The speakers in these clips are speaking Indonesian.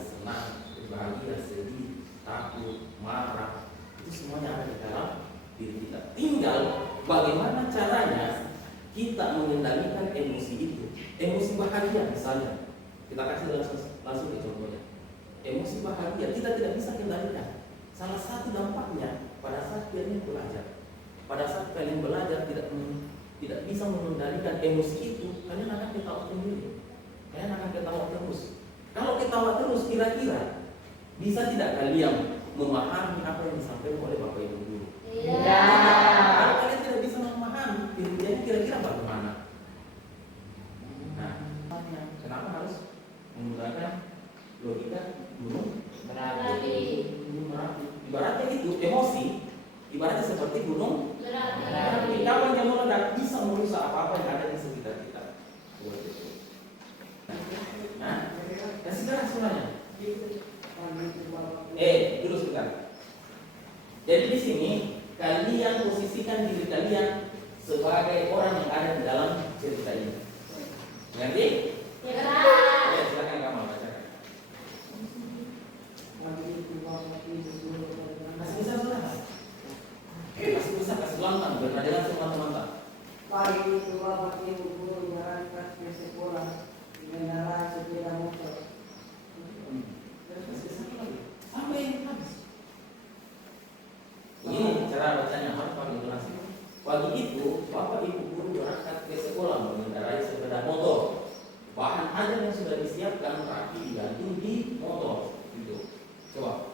senang, bahagia, sedih, takut, marah, itu semuanya ada di dalam diri kita. Tinggal bagaimana caranya kita mengendalikan emosi itu. Emosi bahagia misalnya, kita kasih langsung ke contohnya. Emosi bahagia kita tidak bisa kendalikan. Salah satu dampaknya pada saat kalian belajar, pada saat kalian belajar tidak bisa mengendalikan emosi itu, kalian akan ketawa sendiri. Kalian akan ketawa terus. Kalau ketawa terus, kira-kira bisa tidak kalian memahami apa yang disampaikan oleh Bapak Ibu guru? Iya. Kalau kalian tidak bisa memahami, kira-kira bagaimana? Nah, kenapa harus menggunakan logika gunung Merapi? Ibaratnya itu emosi, ibaratnya seperti gunung Merapi. Kapan dia meledak bisa merusak apa-apa yang ada di sekitar kita. Nah, kasih keras semuanya. Dulu sebentar. Jadi di sini kalian posisikan diri kalian sebagai orang yang ada di dalam cerita ini. Ngerti? Ya, silakan kamu bacakan. Kasih bisa, kasih lantang, bernadengan semua teman-teman. Pagi itu Bapak Ibu guru berangkat ke sekolah mengendarai sepeda motor. Sampai habis. Ini cara bacanya harus pakai intonasi. Pagi itu Bapak Ibu guru berangkat ke sekolah mengendarai sepeda motor. Bahan ajar yang sudah disiapkan rapi digantung di motor. Gitu. Coba.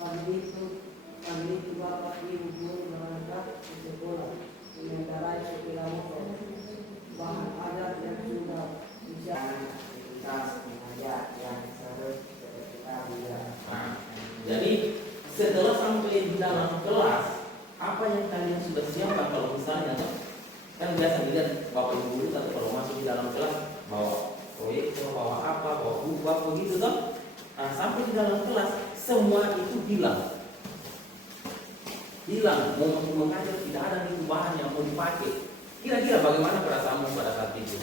Pagi itu Bapak Ibu guru berangkat ke sekolah mengendarai sepeda motor. Bahan ajar yang sudah disiapkan aktivitas mengajar yang harus kita lihat. Jadi setelah sampai di dalam kelas, apa yang kalian sudah siapkan? Kalau misalnya kan biasa dilihat Bapak Ibu guru atau kalau masuk di dalam kelas bawa proyektor, bawa apa, bawa buku, apa begitu toh. Nah, sampai di dalam kelas semua itu hilang, mau mengajar tidak ada itu bahan yang mau dipakai. Kira-kira bagaimana perasaanmu pada saat itu?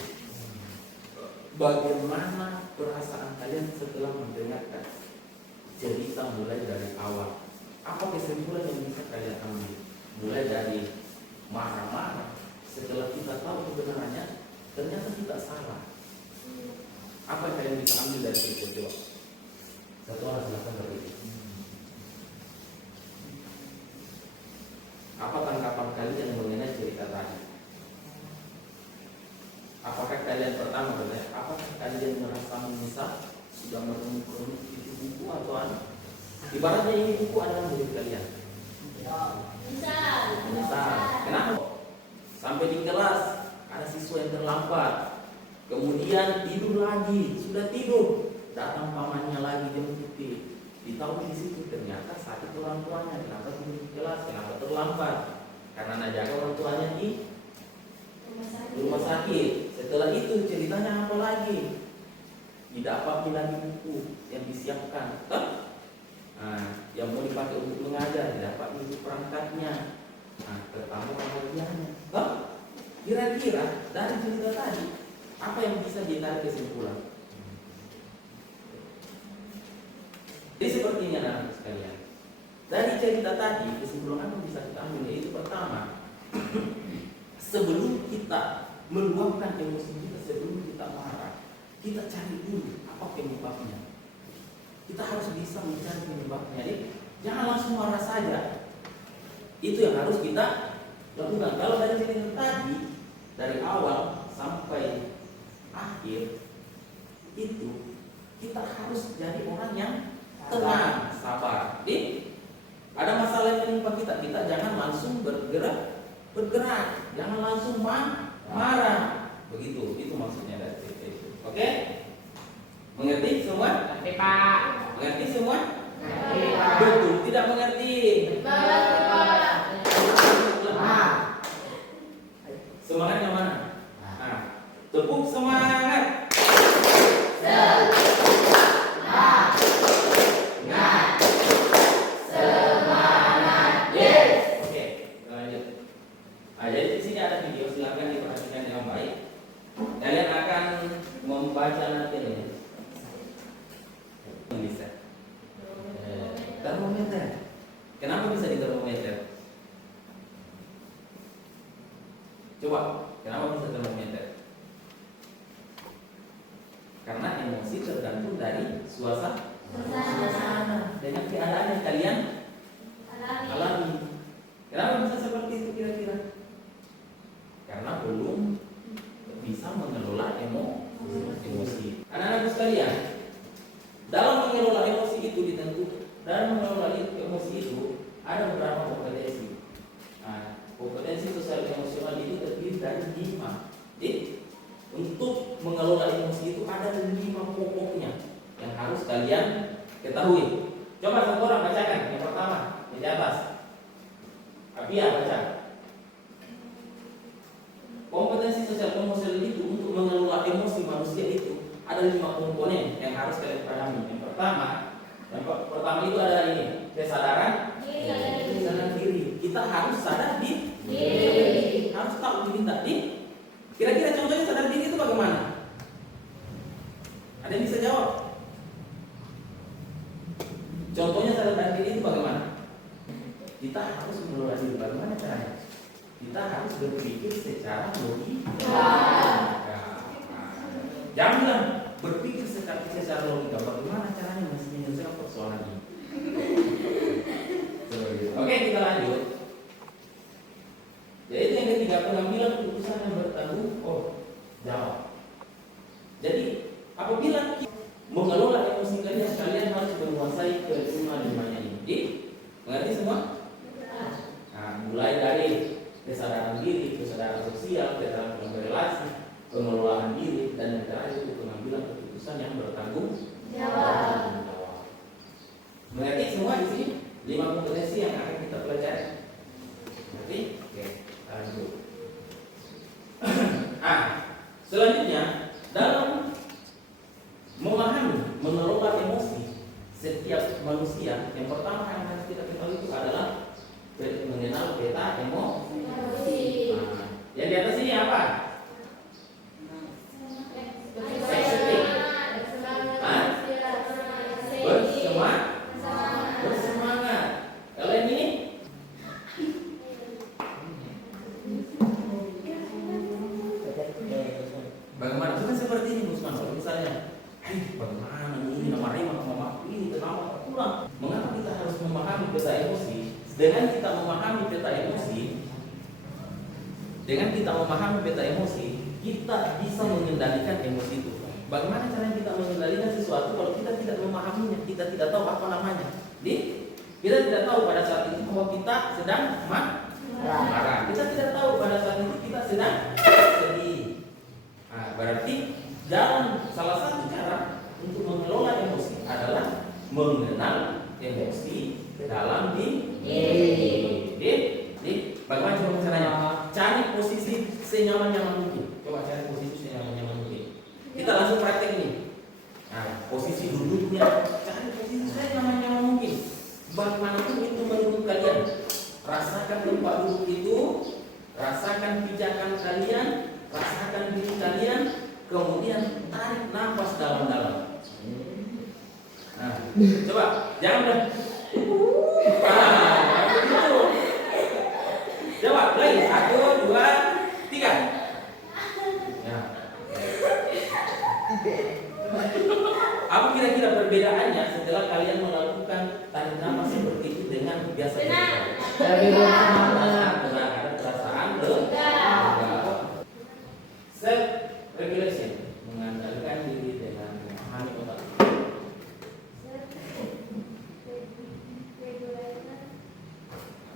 Bagaimana perasaan kalian setelah mendengarkan cerita mulai dari awal? Apa kesimpulan yang bisa kalian ambil? Mulai dari marah-marah, setelah kita tahu kebenarannya, ternyata kita salah. Apa yang kalian bisa ambil dari cerita itu? Satu orang silakan berbeda. Apa tanggapan kalian mengenai cerita tadi? Apakah kalian pertama bertanya, apakah kalian merasa menyesal sudah merenung itu buku atau apa? Ibaratnya ini buku adalah milik kalian. Menyesal. Kenapa? Sampai di kelas ada siswa yang terlambat, kemudian tidur lagi, sudah tidur, datang pamannya lagi jemputin. Ditahu di situ ternyata sakit orang tuanya, kenapa tidur di kelas, kenapa terlambat? Karena najaga orang tuanya di rumah sakit. Setelah itu ceritanya apa lagi? Tidak apa lagi buku yang disiapkan. Yang mau dipakai untuk mengajar tidak dapat itu perangkatnya. Pertama bagiannya. Kira-kira dari cerita tadi apa yang bisa ditarik kesimpulan? Jadi seperti ini anak-anak sekalian. Dari cerita tadi kesimpulan apa yang bisa kita ambil yaitu pertama, sebelum kita meluapkan emosi kita, sebelum kita marah, kita cari dulu apa penyebabnya. Kita harus bisa mencari penyebabnya. Jadi jangan langsung marah saja. Itu yang harus kita lakukan. Kalau dari cerita tadi, dari awal sampai akhir, itu kita harus jadi orang yang tenang, sabar. Jadi ada masalah yang menimpa kita, kita jangan langsung bergerak, jangan langsung marah. Begitu, itu maksudnya dari cerita itu. Oke? Mengerti semua? Mengerti Pak. Mengerti semua? Mengerti Pak. Betul, tidak mengerti? Mengerti Pak. Semangat yang mana? Tepuk semangat. Jadi di sini ada video, silakan diperhatikan dengan baik. Kalian akan membaca nanti ini. Bisa. Termometer. Kenapa bisa di termometer? Coba, kenapa bisa termometer? Karena emosi tergantung dari suasana dengan keadaan yang kalian alami. Kenapa bisa seperti itu kira-kira? Karena belum bisa mengelola emosi. Anak-anak sekalian, dalam mengelola emosi itu dalam mengelola emosi itu ada beberapa kompetensi. Nah, kompetensi sosial emosional itu terdiri dari 5. Jadi, untuk mengelola emosi itu ada 5 pokoknya yang harus kalian ketahui. Coba satu orang bacakan. Yang pertama di atas. Apia baca. Kompetensi sosial emosional itu untuk mengelola emosi manusia itu ada 5 komponen yang harus kalian pahami. Yang pertama itu ada ini, kesadaran diri. Kita harus sadar diri. Harus tahu diri tadi. Kira-kira contohnya sadar diri itu bagaimana? Ada yang bisa jawab? Contohnya sadar diri itu bagaimana? Kita harus mengelola diri. Bagaimana caranya? Kita harus berpikir secara logika. Jangan bilang berpikir secara logika. Bagaimana caranya menyelesaikan persoalan ini? Oke, kita lanjut. Jadi yang ketiga, pengambilan keputusan yang bertanggung jawab. Jadi apabila mengelola emosi kalian harus menguasai kelima-limanya ini. Mengerti semua? Nah, mulai dari kesadaran diri, kesadaran sosial, kesadaran berrelasi, pengelolaan diri, dan yang terakhir itu pengambilan keputusan yang bertanggung jawab. Mengerti semua di sini? 5 kompetensi yang akan kita pelajari. Mengerti? Oke, lanjut. Selanjutnya dalam memahami, mengelola emosi setiap manusia, yang pertama yang harus kita ketahui itu adalah mengenal peta emosi. Yang di atas ini apa? Bersemangat. Kalau yang ini? Bagaimana? Bukan seperti ini, Musman. Kalau misalnya, bagaimana ini nama Rima, nama ini, kenapa kurang? Mengapa kita harus memahami peta emosi? Dengan kita memahami peta emosi, kita bisa mengendalikan emosi itu. Bagaimana caranya kita mengendalikan sesuatu kalau kita tidak memahaminya, kita tidak tahu apa namanya? Kita tidak tahu pada saat itu bahwa kita sedang marah. Kita tidak tahu pada saat itu kita sedang sedih. Berarti salah satu cara untuk mengelola emosi adalah mengenal emosi dalam diri. Bagaimana coba caranya? Cari posisi senyaman-nyaman mungkin. Coba cari posisi senyaman-nyaman mungkin. Kita langsung praktek ini. Posisi duduknya, cari posisi senyaman-nyaman mungkin. Bagaimanapun itu menurut kalian. Rasakan tempat duduk itu, rasakan pijakan kalian, rasakan diri kalian, kemudian tarik nafas dalam-dalam. Coba, jangan dah. Begitu. Jawab lagi, 1, 2, 3. Apa kira-kira perbedaannya setelah kalian melakukan tarik nafas seperti itu dengan biasa? Lebih bersemangat. Ada perasaan lega. Self regulation, mengandalkan diri dengan memahami otak.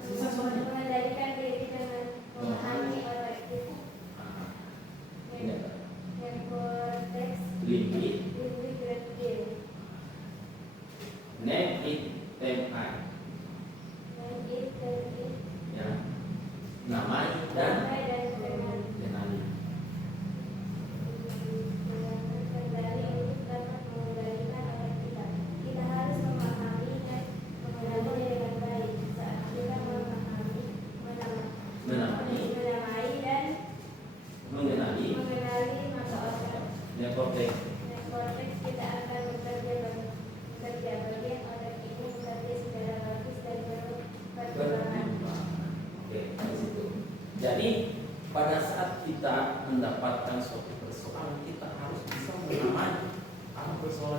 Susah soalnya. Mengendalikan diri dengan memahami otak kita. Yang konteks Limit, lebih gede. name it, time I. Ya, namai dan kenali.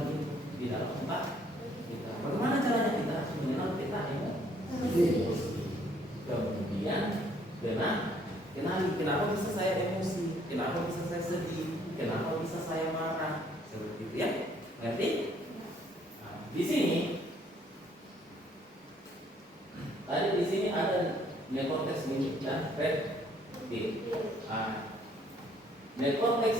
itu di dalam otak kita. Bagaimana caranya kita harus mengenal peta emosi. Kemudian kenali kenapa bisa saya emosi, kenapa bisa saya sedih, kenapa bisa saya marah, seperti itu ya. Ngerti? Nah, di sini tadi di sini ada neokorteks mini dan reptil. Neokorteks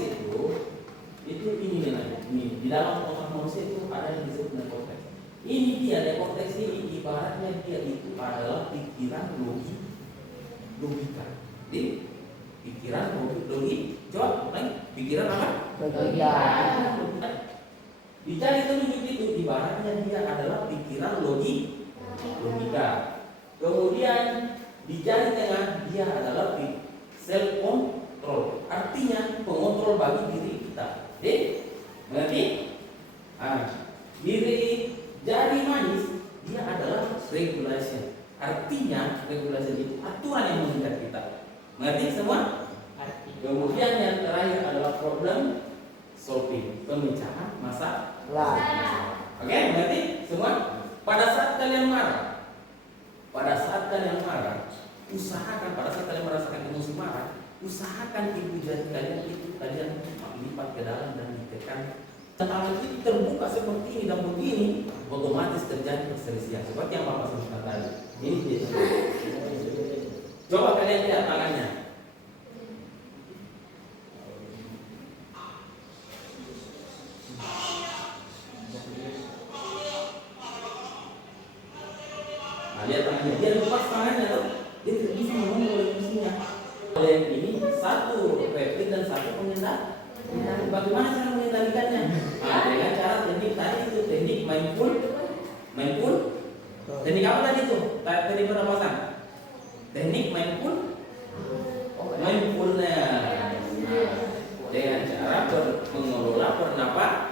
itu ini namanya. Ini di dalam otak manusia itu ada yang disebut neokorteks. Ini dia neokorteks ini ibaratnya dia itu adalah pikiran logika. Jadi pikiran logika. Coba lagi pikiran apa? Logika. Dicari telunjuk itu ibaratnya dia adalah pikiran logika. Kemudian di jari tengah dia adalah self control, artinya pengontrol bagi diri kita. Berarti diri jari manis dia adalah regulation, artinya regulation itu aturan yang mengikat kita. Mengerti semua? Kemudian yang terakhir adalah problem solving, pemecahan masalah. Oke, mengerti semua? Pada saat kalian marah, usahakan pada saat kalian merasakan emosi marah, usahakan ibu jari kalian itu kalian lipat ke dalam dan ditekan. Tangan itu terbuka seperti ini dan begini, otomatis terjadi perselisihan. Seperti yang Bapak sebutkan tadi. Ini dia. Coba kalian lihat tangannya. Lihat tangannya, dia lepas tangannya tuh, dia tidak bisa mengontrol emosinya. Oleh yang ini satu reptil dan satu pengendali. Bagaimana cara mengendalikannya? Dengan cara teknik tadi itu teknik mindful. Teknik apa tadi itu? Teknik pernapasan. Teknik mindfulness. Dengan cara mengelola pernapasan.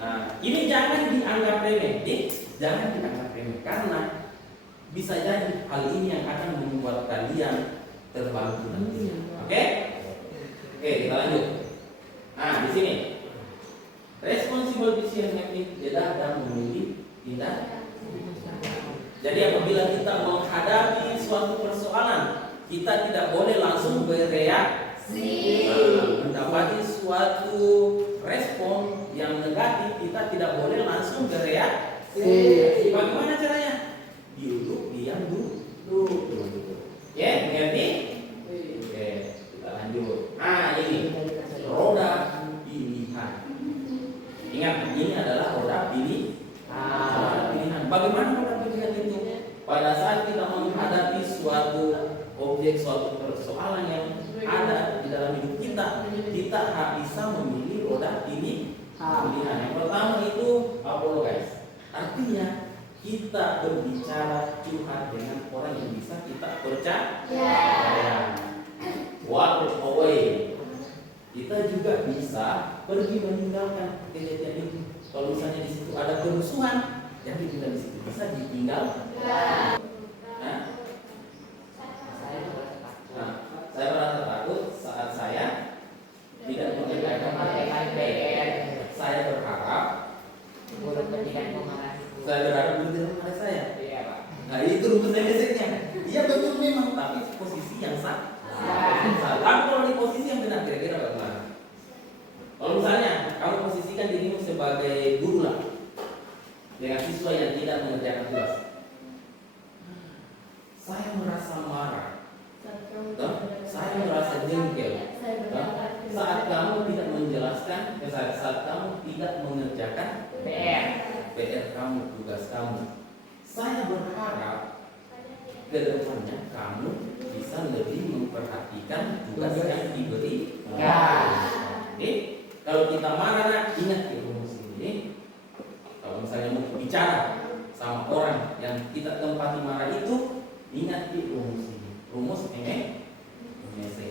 Nah, ini jangan dianggap remeh. Jangan dianggap remeh karena bisa jadi hal ini yang akan membuat kalian terbantu nanti. Oke, kita lanjut. Nah, di sini responsible decision making, beda dan memilih tindakan. Jadi apabila kita menghadapi suatu persoalan, kita tidak boleh langsung bereaksi. Mendapati suatu respon yang negatif, kita tidak boleh langsung bereaksi. Bagaimana caranya? Diam dulu. Ya, mengerti? Oke, kita lanjut. Ini roda pilihan. Ingat, ini adalah roda pilihan. Bagaimana roda pilihan itu? Pada saat kita menghadapi suatu objek, suatu persoalan yang ada di dalam hidup kita, kita bisa memilih roda pilihan. Yang pertama itu apologize. Artinya kita berbicara curhat dengan orang yang bisa kita percaya. Walk away. Kita juga bisa pergi meninggalkan kejadian itu. Kalau misalnya di situ ada kerusuhan, jadi kita di situ bisa ditinggal. Saya merasa takut saat saya tidak mengerjakan PR. Saya berharap belum pada saya. Nah, itu rumusnya basicnya. Iya betul memang, tapi posisi yang salah. Tapi kalau di posisi yang benar, kira-kira bagaimana? Kalau misalnya kamu posisikan dirimu sebagai guru lah, dengan siswa yang tidak mengerjakan tugas, saya merasa marah, saya merasa jengkel saat kamu tidak menjelaskan, saat kamu tidak mengerjakan PR kamu, tugas kamu. Saya berharap ke depannya kamu bisa lebih memperhatikan tugas yang diberikan. Kalau kita marah, ingat rumus ini. Kalau misalnya mau bicara sama orang yang kita tempati marah itu, ingat rumus ini. Rumus MSE.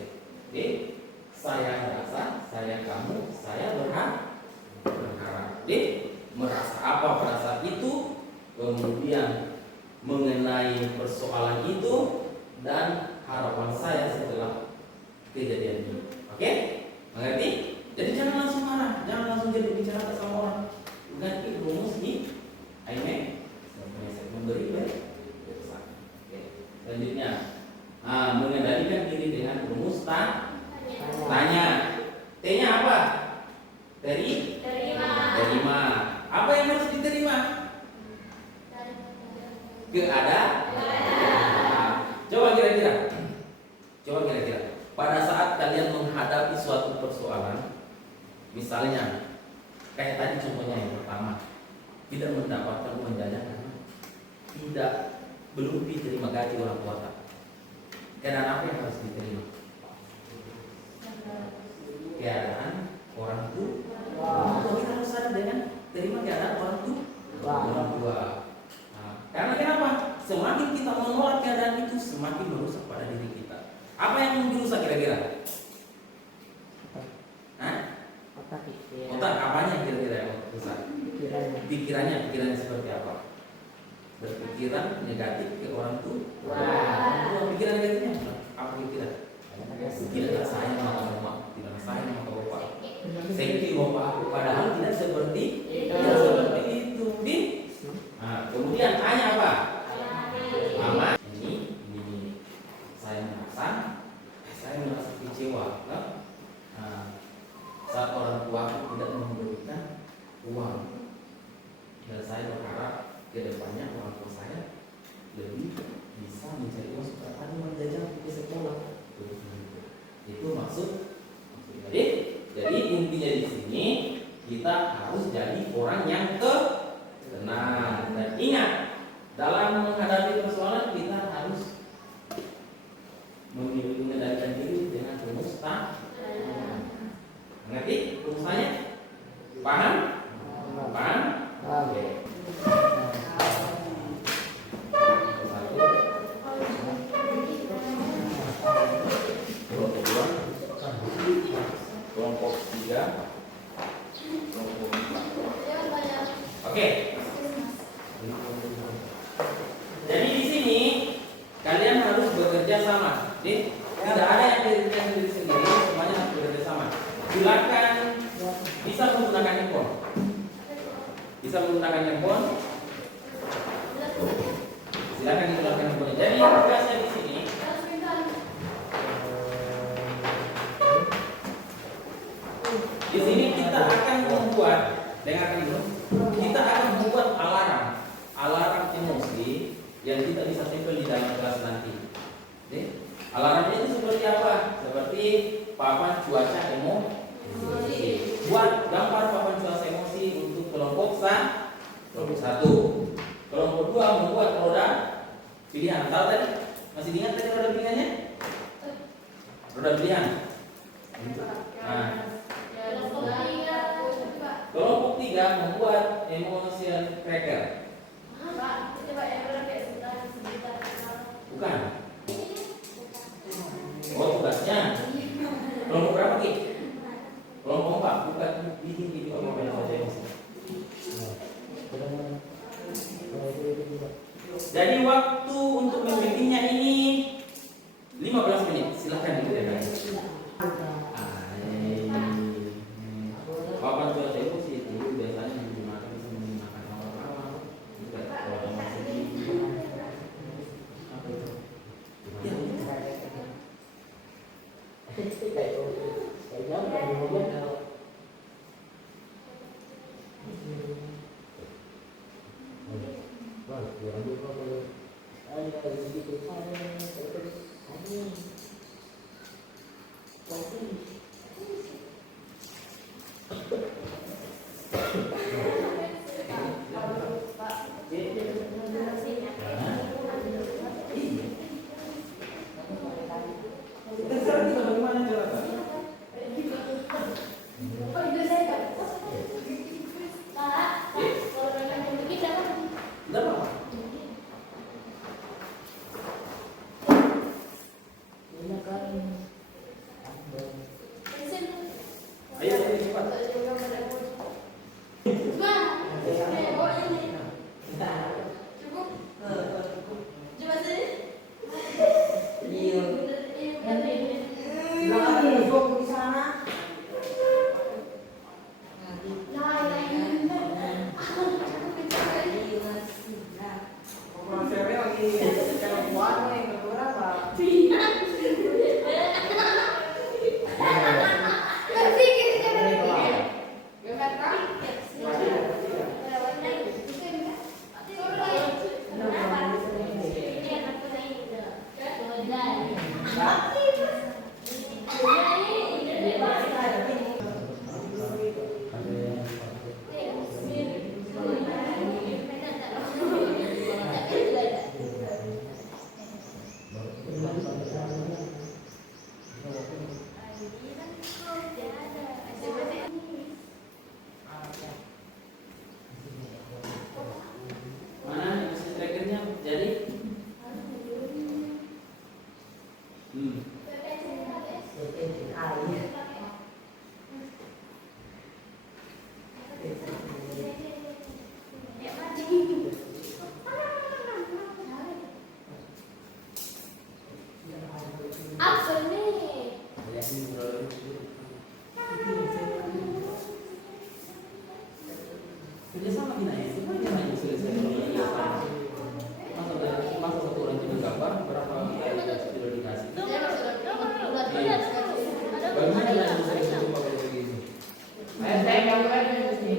Saya rasa, saya kamu, saya berharap. Merasa apa pada saat itu, kemudian mengenai persoalan itu, dan harapan saya setelah kejadian ini. Oke? Mengerti? Jadi jangan langsung marah, jangan langsung jadi bicara sama orang. Ganti rumus di IMEC memberi pesan. Oke. Selanjutnya, mengendalikan diri dengan rumus tanya. T-nya apa? Terima. Apa yang harus diterima? Coba kira-kira pada saat kalian menghadapi suatu persoalan, misalnya kayak tadi contohnya yang pertama, tidak mendapatkan uang jajan karena belum diterima gaji orang tua. Keadaan apa yang harus diterima? Keadaan orang tua. Kita harus sadar dengan terima keadaan orang tua. Karena kenapa? Semakin kita menolak keadaan itu, semakin merusak pada diri kita. Apa yang dirusak kira-kira? Otak apanya kira-kira yang rusak? Pikirannya seperti apa? Berpikiran negatif ke orang tua. Pikiran negatifnya apa pikiran? Tidak sayang sama mama, tidak sayang sama bapak. Sayang bapak aku, padahal tidak seperti itu. Kemudian tanya apa? Mama, ini saya merasa kecewa. Saat orang tua tidak memberikan uang, dan saya berharap kedepannya orang tua saya lebih bisa mencari uang supaya ada uang jajan di sekolah. Itu maksud. Jadi intinya di sini kita harus jadi orang yang tenang. Dan ingat, dalam menghadapi persoalan kita harus mengendalikan diri dengan rumus Mengerti rumusnya? Paham? Oke. Kelompok 3, kelompok 4. Oke. Jadi di sini kalian harus bekerja sama. Jadi tidak ada yang diri sendiri, semuanya harus bekerja sama. Silakan bisa menggunakan handphone. Silakan digunakan handphone. Jadi tugasnya di sini. Di sini kita akan membuat, dengarkan dulu. Kita akan membuat alarm emosi yang kita bisa tempel di dalam kelas nanti. Oke? Alarmnya itu seperti apa? Seperti papan cuaca emosi. Buat gambar papan cuaca emosi untuk kelompok 1. Kelompok 2 membuat roda pilihan. Tahu tadi? Masih ingat tadi roda pilihannya? Roda pilihan. Kelompok 3 membuat emotion tracker. Bukan. Tugasnya. Kelompok berapa Ki? Kelompok 4. Bukan bikin video apa yang saja emosi. Jadi waktu untuk membikinnya ini 15 menit. Silahkan dikerjakan. Papan cuaca emosi itu biasanya digunakan bisa menggunakan awal-awal. Kalau ada masih apa itu? Apa nih? Kerja sama kita ya, cuma dia hanya selesai masuk satu orang itu gambar berapa sudah dikasih. Bagaimana kita bisa coba kayak begitu? Saya gambar di sini.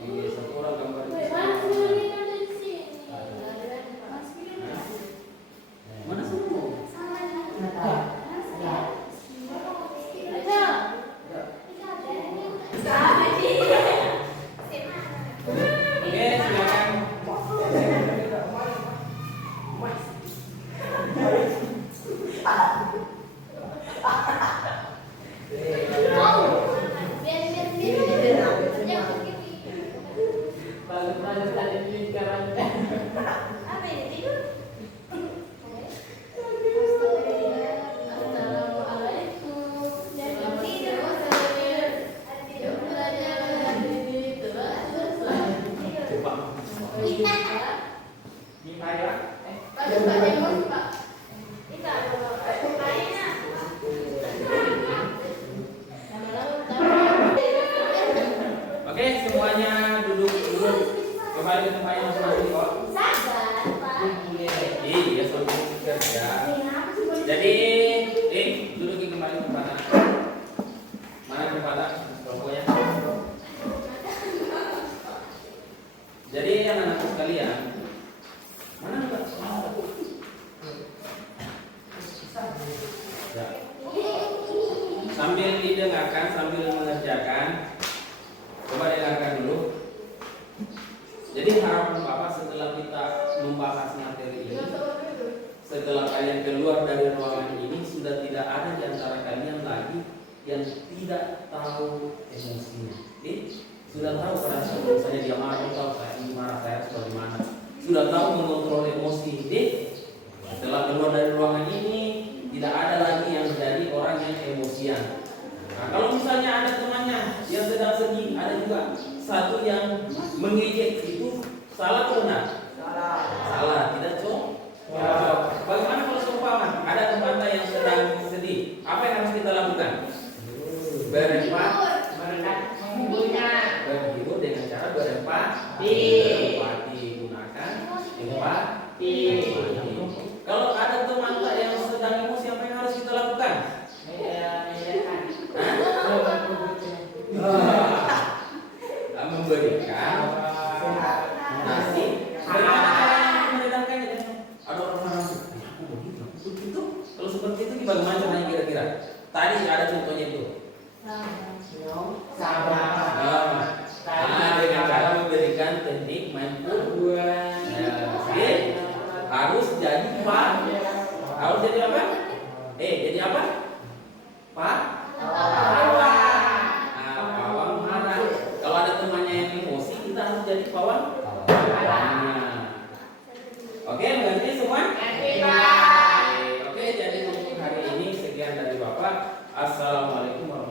Iya, satu orang gambar. Mana semua? Oke, silakan. Oke, semuanya duduk kembali ke tempatnya masing-masing kok. Iya, sambil kerja. Jadi, duduk kembali ke tempatnya. Mana tempatnya? Pokoknya. Jadi anak-anak sekalian, mana Mbak? Ya. Sambil didengarkan, sambil mengerjakan. Coba dengarkan dulu. Jadi harapan Bapak setelah kita membahas materi ini, setelah kalian keluar dari ruangan ini, sudah tidak ada di antara kalian lagi yang tidak tahu emosinya. Sudah tahu perasaan, misalnya dia marah, tahu saya ini marah, saya harus bagaimana. Sudah tahu mengontrol emosi. Setelah keluar dari ruangan ini, tidak ada lagi yang menjadi orang yang emosian. Nah, kalau misalnya ada temannya yang sedang sedih, ada juga satu yang mengejek, itu salah atau benar? Salah, tidak cok. Bagaimana kalau seumpama ada teman yang sedang sedih, apa yang harus kita lakukan? Berhibur dengan cara berempati. Gunakan empati. Kalau ada teman yang sedang emosi, apa yang harus kita lakukan? Memberikan nasi. Bagaimana meredamkannya? Ada orang marah, aku begitu. Kalau seperti itu bagaimana caranya kira-kira? Tadi ada contohnya itu. Dengan cara memberikan teknik mindful. Harus jadi apa? Harus jadi apa? Jadi apa? Pawang marah. Kalau ada temannya yang emosi, kita harus jadi pawang. Oke, mengerti semua? Oke, jadi untuk hari ini sekian dari Bapak. Assalamualaikum warahmatullahi wabarakatuh.